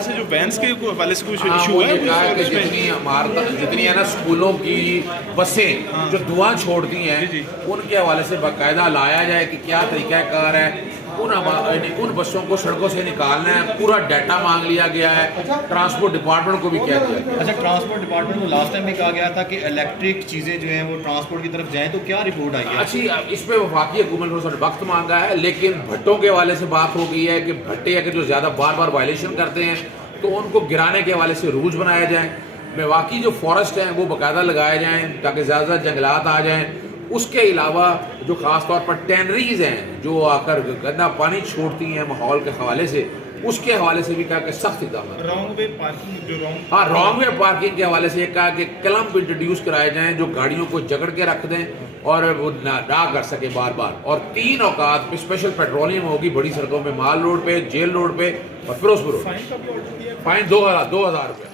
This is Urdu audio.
حوالے سے جو وینس کے حوالے سے کچھ ہاں ایشو وہ ہے یہ کہا کہ جتنی عمارت جتنی ہے نا اسکولوں کی بسیں جو دھواں چھوڑتی ہیں ان کے حوالے سے باقاعدہ لایا جائے کہ کیا طریقہ کار ہے ان بسوں کو سڑکوں سے نکالنا ہے. پورا ڈیٹا مانگ لیا گیا ہے. ٹرانسپورٹ ڈپارٹمنٹ کو بھی کہہ دیا گیا. اچھا ٹرانسپورٹ ڈپارٹمنٹ کو لاسٹ ٹائم بھی کہا گیا تھا کہ الیکٹرک چیزیں جو ہیں وہ ٹرانسپورٹ کی طرف جائیں, تو کیا رپورٹ آئی ہے؟ اچھی اس پہ وفاقی حکومت نے وقت مانگا ہے, لیکن بھٹوں کے حوالے سے بات ہو گئی ہے کہ بھٹے اگر جو زیادہ بار بار وائلیشن کرتے ہیں تو ان کو گرانے کے حوالے سے رولز بنائے جائیں. واقعی جو فارسٹ ہیں وہ باقاعدہ لگائے جائیں تاکہ زیادہ زیادہ جنگلات آ جائیں. اس کے علاوہ جو خاص طور پر ٹینریز ہیں جو آ کر گندا پانی چھوڑتی ہیں ماحول کے حوالے سے, اس کے حوالے سے بھی کہا کہ سخت اقدامات. رانگ وے پارکنگ جو رانگ وے پارکنگ کے حوالے سے یہ کہا کہ کلمپ انٹروڈیوس کرائے جائیں جو گاڑیوں کو جکڑ کے رکھ دیں اور وہ نہ کر سکے بار بار. اور 3 اوقات پہ اسپیشل پیٹرولنگ ہوگی بڑی سڑکوں پہ, مال روڈ پہ, جیل روڈ پہ اور فیروز پور. فائن 2000 روپے.